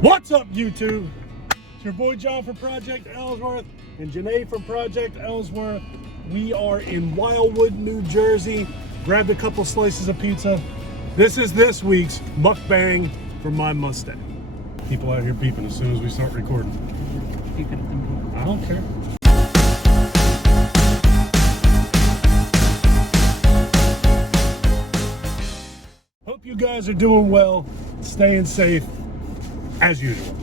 What's up, YouTube? It's your boy John from Project Ellsworth and Janae from Project Ellsworth. We are in Wildwood, New Jersey. Grabbed a couple slices of pizza. This is this week's mukbang for my Mustang. People out here beeping as soon as we start recording. I don't care. Hope you guys are doing well, staying safe, as usual.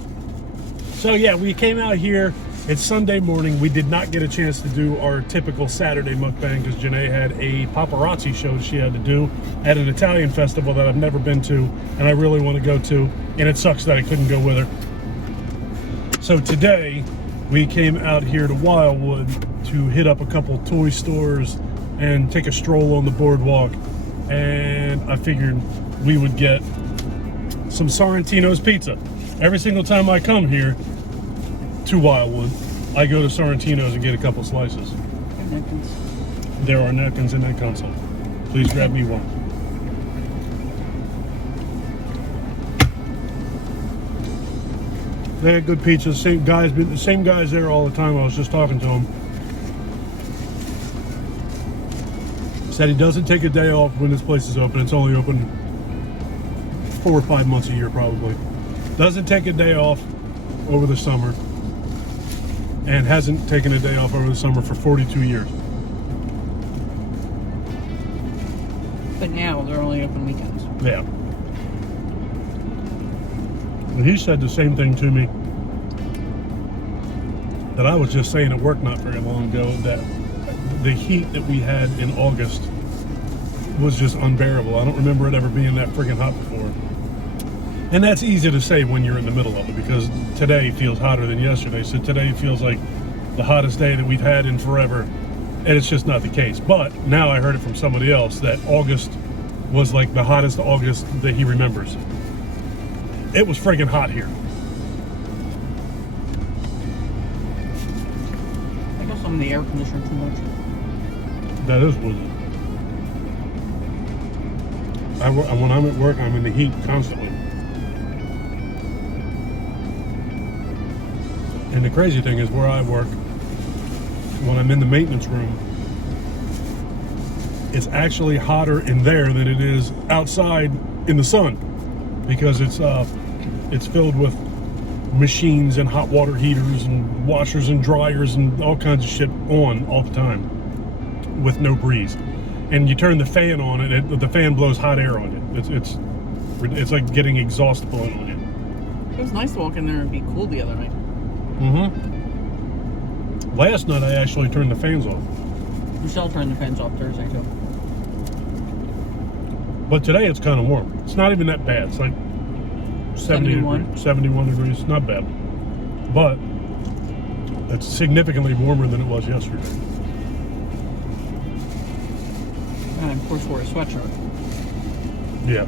So yeah, we came out here. It's Sunday morning. We did not get a chance to do our typical Saturday mukbang because Janae had a paparazzi show she had to do at an Italian festival that I've never been to and I really want to go to, and it sucks that I couldn't go with her. So today we came out here to Wildwood to hit up a couple toy stores and take a stroll on the boardwalk, and I figured we would get some Sorrentino's pizza. Every single time I come here to Wildwood, I go to Sorrentino's and get a couple slices. There are napkins in that console. Please grab me one. They had good pizza. The same guys there all the time. I was just talking to him. Said he doesn't take a day off when this place is open. It's only open 4 or 5 months a year probably. Doesn't take a day off over the summer, and hasn't taken a day off over the summer for 42 years. But now they're only open weekends. Yeah. And he said the same thing to me that I was just saying at work not very long ago, that the heat that we had in August was just unbearable. I don't remember it ever being that friggin' hot before. And that's easy to say when you're in the middle of it, because today feels hotter than yesterday. So today feels like the hottest day that we've had in forever, and it's just not the case. But now I heard it from somebody else that August was like the hottest August that he remembers. It was friggin' hot here. I guess I'm in the air conditioner too much. That is what when I'm at work, I'm in the heat constantly. And the crazy thing is, where I work, when I'm in the maintenance room, it's actually hotter in there than it is outside in the sun, because it's filled with machines and hot water heaters and washers and dryers and all kinds of shit on all the time with no breeze. And you turn the fan on and the fan blows hot air on it. It's like getting exhaust blowing on you. It was nice to walk in there and be cool the other night. Mm-hmm. Last night I actually turned the fans off. Michelle turned the fans off Thursday too. But today it's kind of warm. It's not even that bad. It's like 71 degrees. Not bad. But it's significantly warmer than it was yesterday. And of course we're a sweatshirt. Yeah.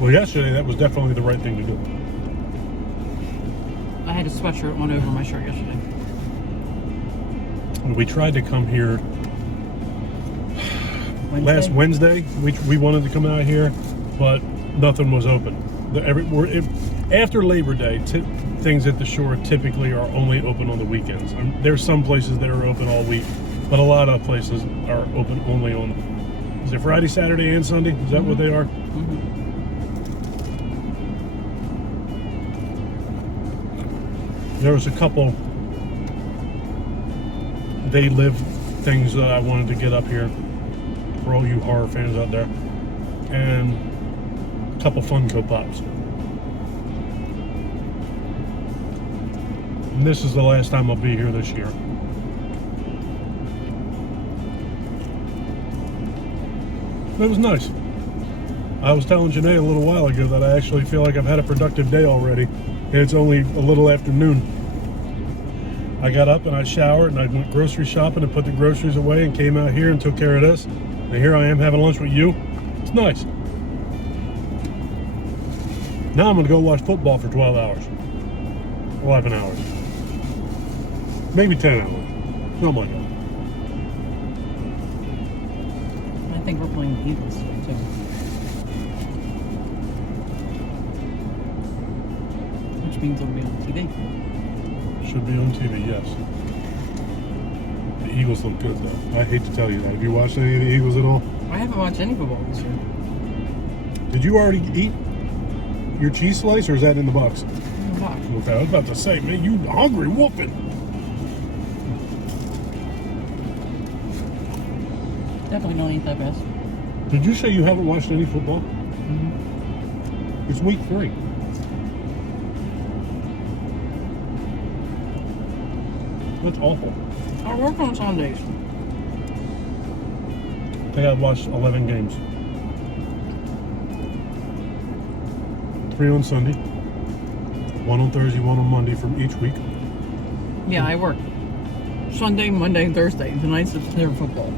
Well, yesterday that was definitely the right thing to do. I had a sweatshirt on over my shirt yesterday. We tried to come here last Wednesday. We wanted to come out here, but nothing was open. After Labor Day, things at the shore typically are only open on the weekends. There's some places that are open all week, but a lot of places are open only on, is it Friday, Saturday, and Sunday? Is that what they are? Mm-hmm. There was a couple They Live things that I wanted to get up here for all you horror fans out there, and a couple Funko Pops. And this is the last time I'll be here this year. It was nice. I was telling Janae a little while ago that I actually feel like I've had a productive day already, and it's only a little after noon. I got up and I showered and I went grocery shopping and put the groceries away and came out here and took care of this. And here I am having lunch with you. It's nice. Now I'm going to go watch football for 12 hours. 11 hours. Maybe 10 hours. Oh my God. I think we're playing the Eagles too. which means it'll be on TV. Should be on TV, yes. The Eagles look good, though. I hate to tell you that. Have you watched any of the Eagles at all? I haven't watched any football this year. Did you already eat your cheese slice, or is that in the box? In the box. Okay, I was about to say, man, you hungry whooping. Definitely don't eat that fast. Did you say you haven't watched any football? Mm-hmm. It's week 3. That's awful. I work on Sundays. I think I've watched 11 games. 3 on Sunday, 1 on Thursday, 1 on Monday from each week. Yeah, I work Sunday, Monday, and Thursday. The nights of their football.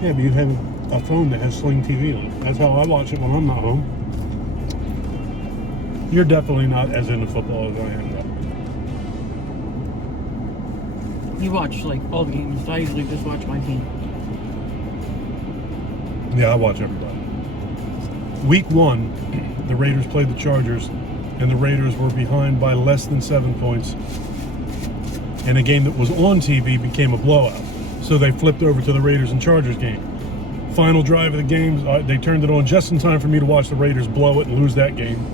Yeah, but you have a phone that has Sling TV on it. That's how I watch it when I'm not home. You're definitely not as into football as I am, though. You watch like all the games. I usually just watch my team. Yeah, I watch everybody. Week 1, the Raiders played the Chargers, and the Raiders were behind by less than 7 points. And a game that was on TV became a blowout. So they flipped over to the Raiders and Chargers game. Final drive of the game, they turned it on just in time for me to watch the Raiders blow it and lose that game.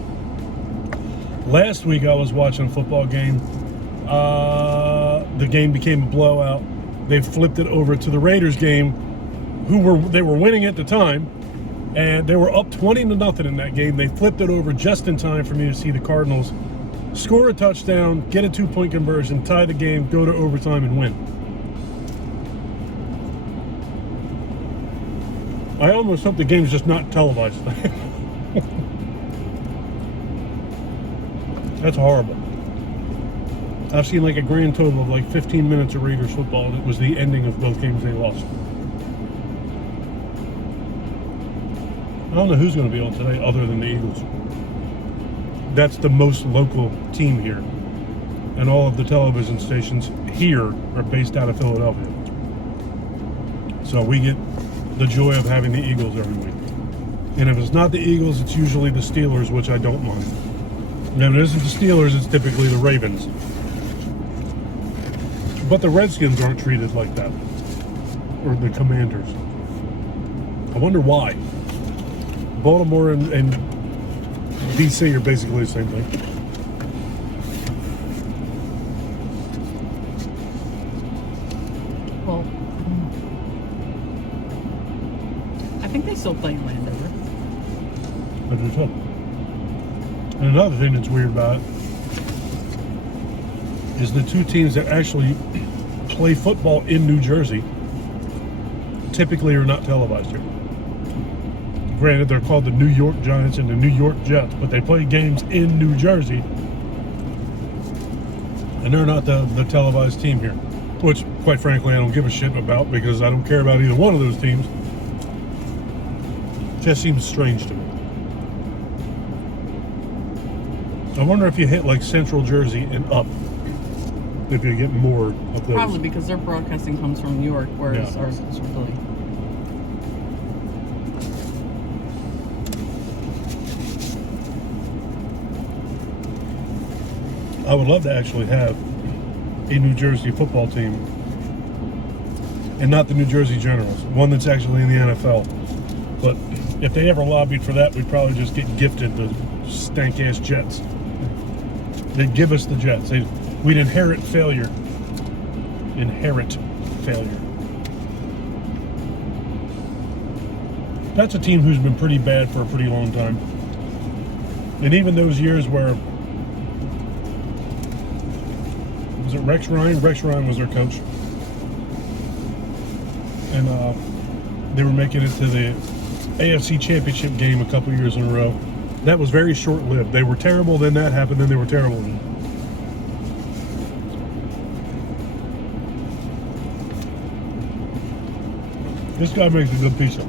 Last week I was watching a football game. The game became a blowout. They flipped it over to the Raiders game, they were winning at the time, and they were up 20-0 in that game. They flipped it over just in time for me to see the Cardinals score a touchdown, get a 2-point conversion, tie the game, go to overtime, and win. I almost hope the game's just not televised. That's horrible. I've seen like a grand total of like 15 minutes of Raiders football, and it was the ending of both games they lost. I don't know who's going to be on today other than the Eagles. That's the most local team here. And all of the television stations here are based out of Philadelphia. So we get the joy of having the Eagles every week. And if it's not the Eagles, it's usually the Steelers, which I don't mind. And if it isn't the Steelers, it's typically the Ravens. But the Redskins aren't treated like that. Or the Commanders. I wonder why. Baltimore and DC are basically the same thing. Well, I think they still play in Landover. I do too. And another thing that's weird about it is the two teams that actually play football in New Jersey typically are not televised here. Granted, they're called the New York Giants and the New York Jets, but they play games in New Jersey, and they're not the televised team here, which, quite frankly, I don't give a shit about because I don't care about either one of those teams. It just seems strange to me. I wonder if you hit like Central Jersey and up, if you get more of those. Probably because their broadcasting comes from New York, whereas ours is from Philly. I would love to actually have a New Jersey football team, and not the New Jersey Generals, one that's actually in the NFL. But if they ever lobbied for that, we'd probably just get gifted the stank-ass Jets. They'd give us the Jets. We'd inherit failure. Inherit failure. That's a team who's been pretty bad for a pretty long time. And even those years where, was it Rex Ryan? Rex Ryan was their coach. And they were making it to the AFC Championship game a couple years in a row. That was very short-lived. They were terrible, then that happened, then they were terrible. This guy makes a good pizza.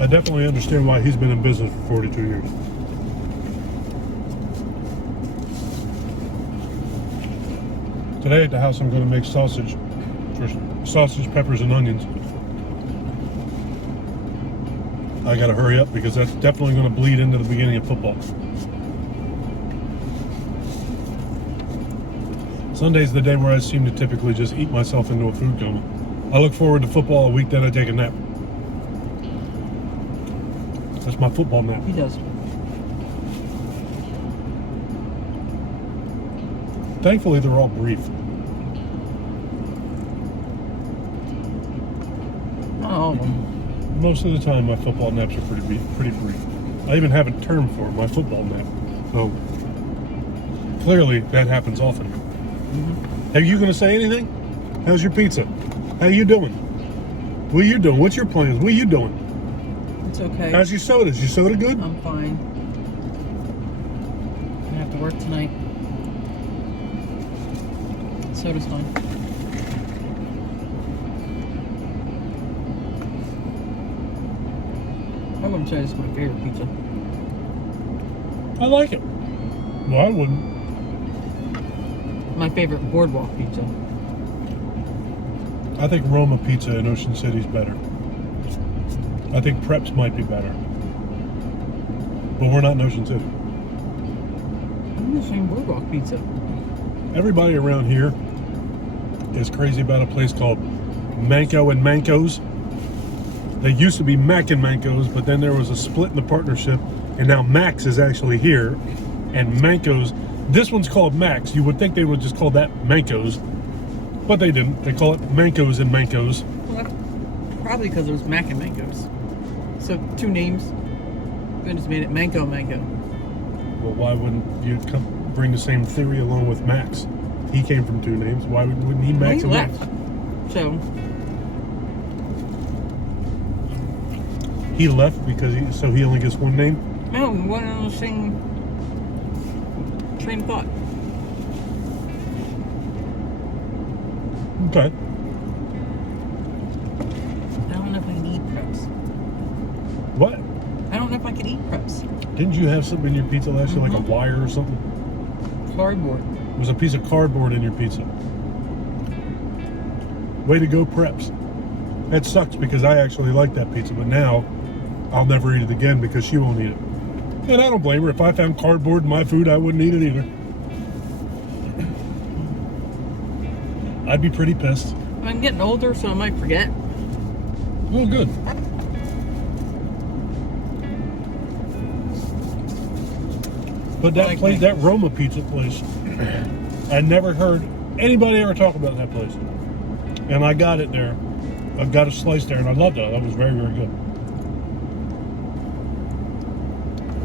I definitely understand why he's been in business for 42 years. Today at the house, I'm going to make sausage, peppers, and onions. I got to hurry up because that's definitely going to bleed into the beginning of football. Sunday's the day where I seem to typically just eat myself into a food coma. I look forward to football a week, then I take a nap. That's my football nap. He does. Thankfully, they're all brief. Oh. Most of the time, my football naps are pretty brief. I even have a term for it, my football nap. So clearly, that happens often. Mm-hmm. Are you going to say anything? How's your pizza? How you doing? What are you doing? What's your plans? What are you doing? It's okay. How's your soda? Is your soda good? I'm fine. I have to work tonight. Soda's fine. I wouldn't say it's my favorite pizza. I like it. Well, I wouldn't. My favorite Boardwalk pizza. I think Roma pizza in Ocean City is better. I think Preps might be better. But we're not in Ocean City. I'm just saying Boardwalk pizza. Everybody around here is crazy about a place called Manco and Manco's. They used to be Mac and Manco's, but then there was a split in the partnership, and now Max is actually here, and Manco's. This one's called Max. You would think they would just call that Manco's, but they didn't. They call it Manco's and Manco's. Well, probably because it was Mac and Manco's. So 2 names. They just made it Manco Manco. Well, why wouldn't you bring the same theory along with Max? He came from 2 names. Why wouldn't he Max Well, he and left. Max? So He left because he only gets 1 name? no, we went on the same train of thought. Okay. I don't know if I can eat preps. What? I don't know if I can eat preps. Didn't you have something in your pizza last year, like a Mhm. wire or something? Cardboard. It was a piece of cardboard in your pizza. Way to go, Preps. That sucks because I actually like that pizza, but now I'll never eat it again because she won't eat it. And I don't blame her. If I found cardboard in my food, I wouldn't eat it either. I'd be pretty pissed. I'm getting older, so I might forget. Oh, good. But that Like place, me. that Roma pizza place, I never heard anybody ever talk about that place. And I got it there. I got a slice there, and I loved it. That was very, very good.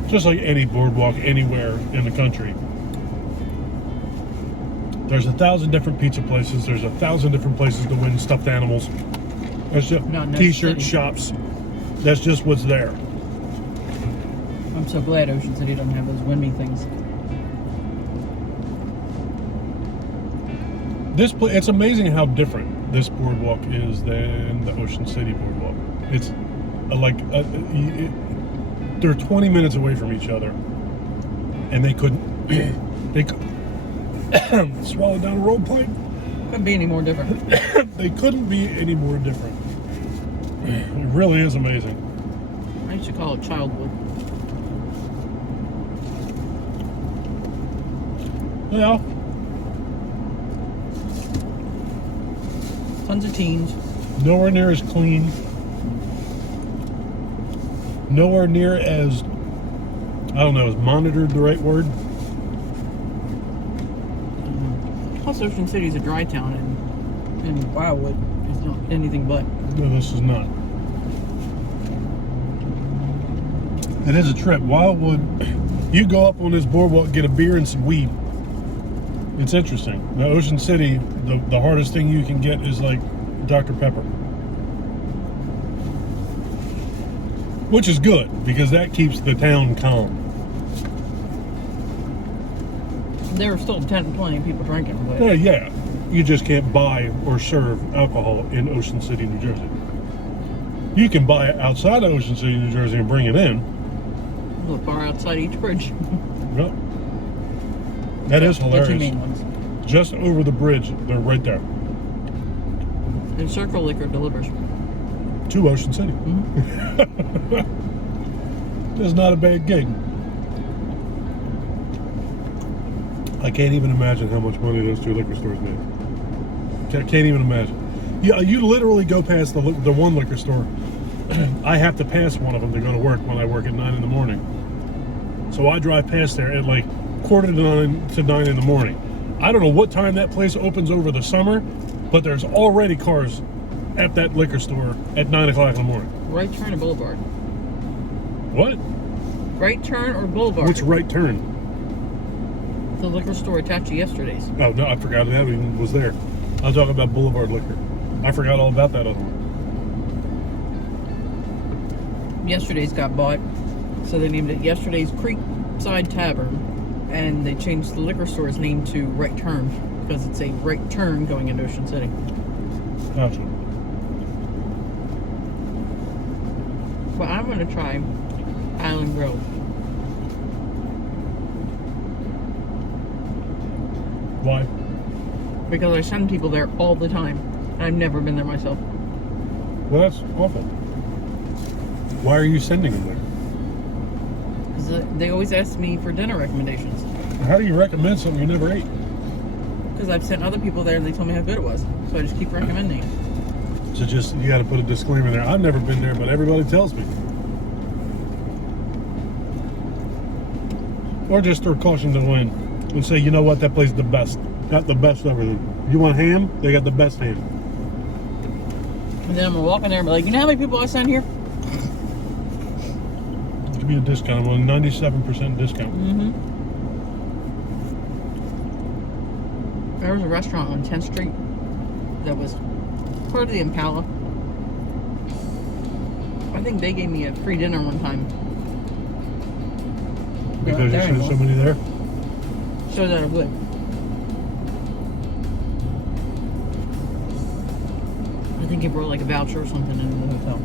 Just like any boardwalk anywhere in the country. There's 1,000 different pizza places. There's 1,000 different places to win stuffed animals. There's just Not in t-shirt Ocean City. shops. That's just what's there. I'm so glad Ocean City doesn't have those win me things. It's amazing how different this boardwalk is than the Ocean City boardwalk. It's they're 20 minutes away from each other, and they could swallow down a road pipe. Couldn't be any more different. They couldn't be any more different. It really is amazing. I used to call it Childwood. Yeah. Tons of teens. Nowhere near as clean. Nowhere near as, I don't know, is monitored the right word? Plus, Ocean City's a dry town, and Wildwood is not anything but. No, this is not. It is a trip. Wildwood, you go up on this boardwalk, get a beer and some weed. It's interesting. Now, Ocean City, the hardest thing you can get is like Dr. Pepper. Which is good, because that keeps the town calm. There are still plenty of people drinking, but Yeah, you just can't buy or serve alcohol in Ocean City, New Jersey. You can buy it outside of Ocean City, New Jersey and bring it in. a little far outside each bridge. Yep. That is The two hilarious. main ones. Just over the bridge, they're right there. And Circle Liquor delivers. To Ocean City. It's not a bad gig. I can't even imagine how much money those two liquor stores made. Can't even imagine. You literally go past the one liquor store. I have to pass one of them to go to work when I work at 9 in the morning. So I drive past there at like 8:45 to 9 in the morning. I don't know what time that place opens over the summer, but there's already cars at that liquor store at 9 o'clock in the morning. Right turn or Boulevard? What? Right turn or Boulevard? Which right turn? The liquor store attached to yesterday's. Oh, no, I forgot that even was there. I was talking about Boulevard Liquor. I forgot all about that other one. Yesterday's got bought, so they named it Yesterday's Creekside Tavern, and they changed the liquor store's name to Right Turn because it's a right turn going into Ocean City. Gotcha. But I'm going to try Island Grove. Why? Because I send people there all the time. I've never been there myself. Well, that's awful. Why are you sending them there? Because they always ask me for dinner recommendations. How do you recommend something you never ate? Because I've sent other people there and they told me how good it was. So I just keep recommending it. So just, you got to put a disclaimer there. I've never been there, but everybody tells me. Or just throw caution to the wind and say, you know what, that place is the best. Got the best everything. You want ham? They got the best ham. And then I'm gonna walk in there and be like, you know how many people I sent here? Give me a discount. I'm on a 97% discount. Mm-hmm. There was a restaurant on 10th Street that was part of the Impala. I think they gave me a free dinner one time. Because you sent somebody there? So that I would. I think he brought like a voucher or something into the hotel.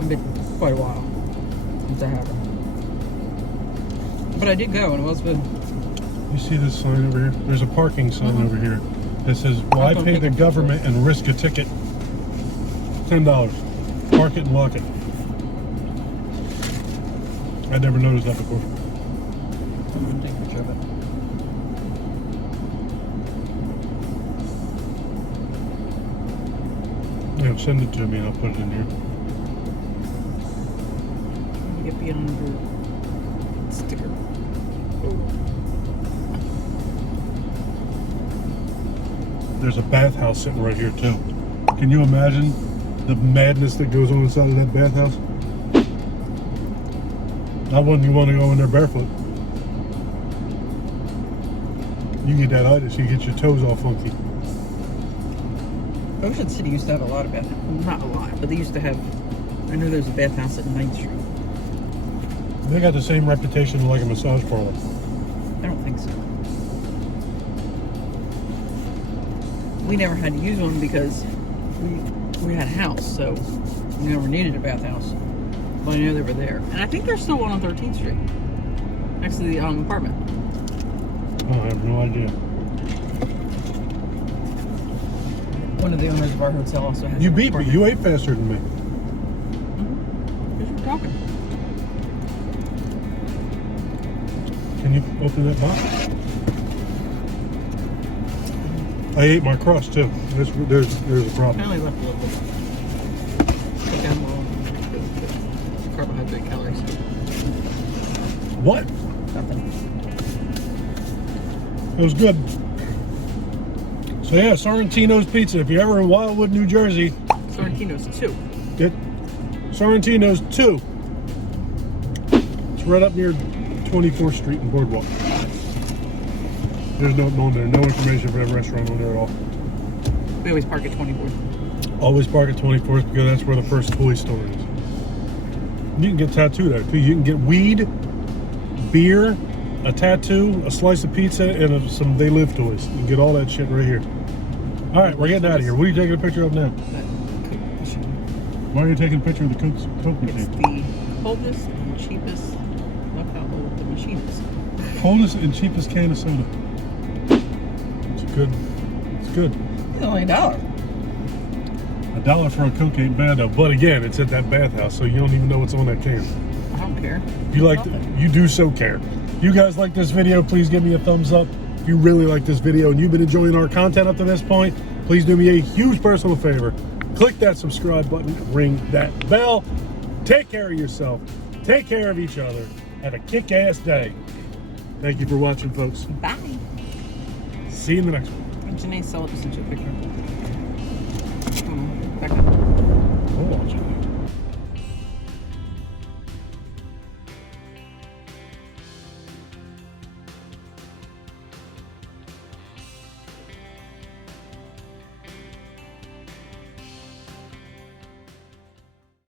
It's been quite a while since that happened. But I did go and it was good. You see this sign over here? There's a parking sign over here that says, why pay the government and risk a ticket? $10. Park it and lock it. I never noticed that before. I'm going to take a picture of it. Yeah, send it to me and I'll put it in here. Get beyond your sticker. There's a bathhouse sitting right here too. Can you imagine the madness that goes on inside of that bathhouse? I wouldn't you want to go in there barefoot. You get that itis, you get your toes all funky. Ocean City used to have a lot of bathhouses. Not a lot, but they used to have. I know there's a bathhouse at 9th Street. They got the same reputation like a massage parlor. I don't think so. We never had to use one because we had a house, so we never needed a bathhouse. But I know they were there. And I think there's still one on 13th Street. Next to the apartment. Oh, I have no idea. One of the owners of our hotel also has You an beat me. apartment. You ate faster than me. Because we're talking. Can you open that box? I ate my crust too. There's a problem. I only left a little bit. Put down more carbohydrate calories. What? Nothing. It was good. So yeah, Sorrentino's Pizza. If you're ever in Wildwood, New Jersey, Sorrentino's 2. get Sorrentino's 2. It's right up near 24th Street in Boardwalk. There's nothing on there. No information for that restaurant on there at all. We always park at 24th. Always park at 24th because that's where the first toy store is. You can get tattooed there too. You can get weed, beer, a tattoo, a slice of pizza, and some They Live toys. You can get all that shit right here. All right, we're getting out of here. What are you taking a picture of now? That Coke machine. Why are you taking a picture of the Coke It's machine? the oldest and cheapest. Look how old the machine is. Oldest and cheapest can of soda. It's good. It's good. It's only $1. $1 for a Coke ain't bad though. But again, it's at that bathhouse, so you don't even know what's on that can. I don't care. You like you do so care. you guys like this video, please give me a thumbs up. If you really like this video and you've been enjoying our content up to this point, please do me a huge personal favor. Click that subscribe button, ring that bell. Take care of yourself. Take care of each other. Have a kick-ass day. Thank you for watching, folks. Bye. See you in the next one. Janae saw it, sent you a picture. Back up.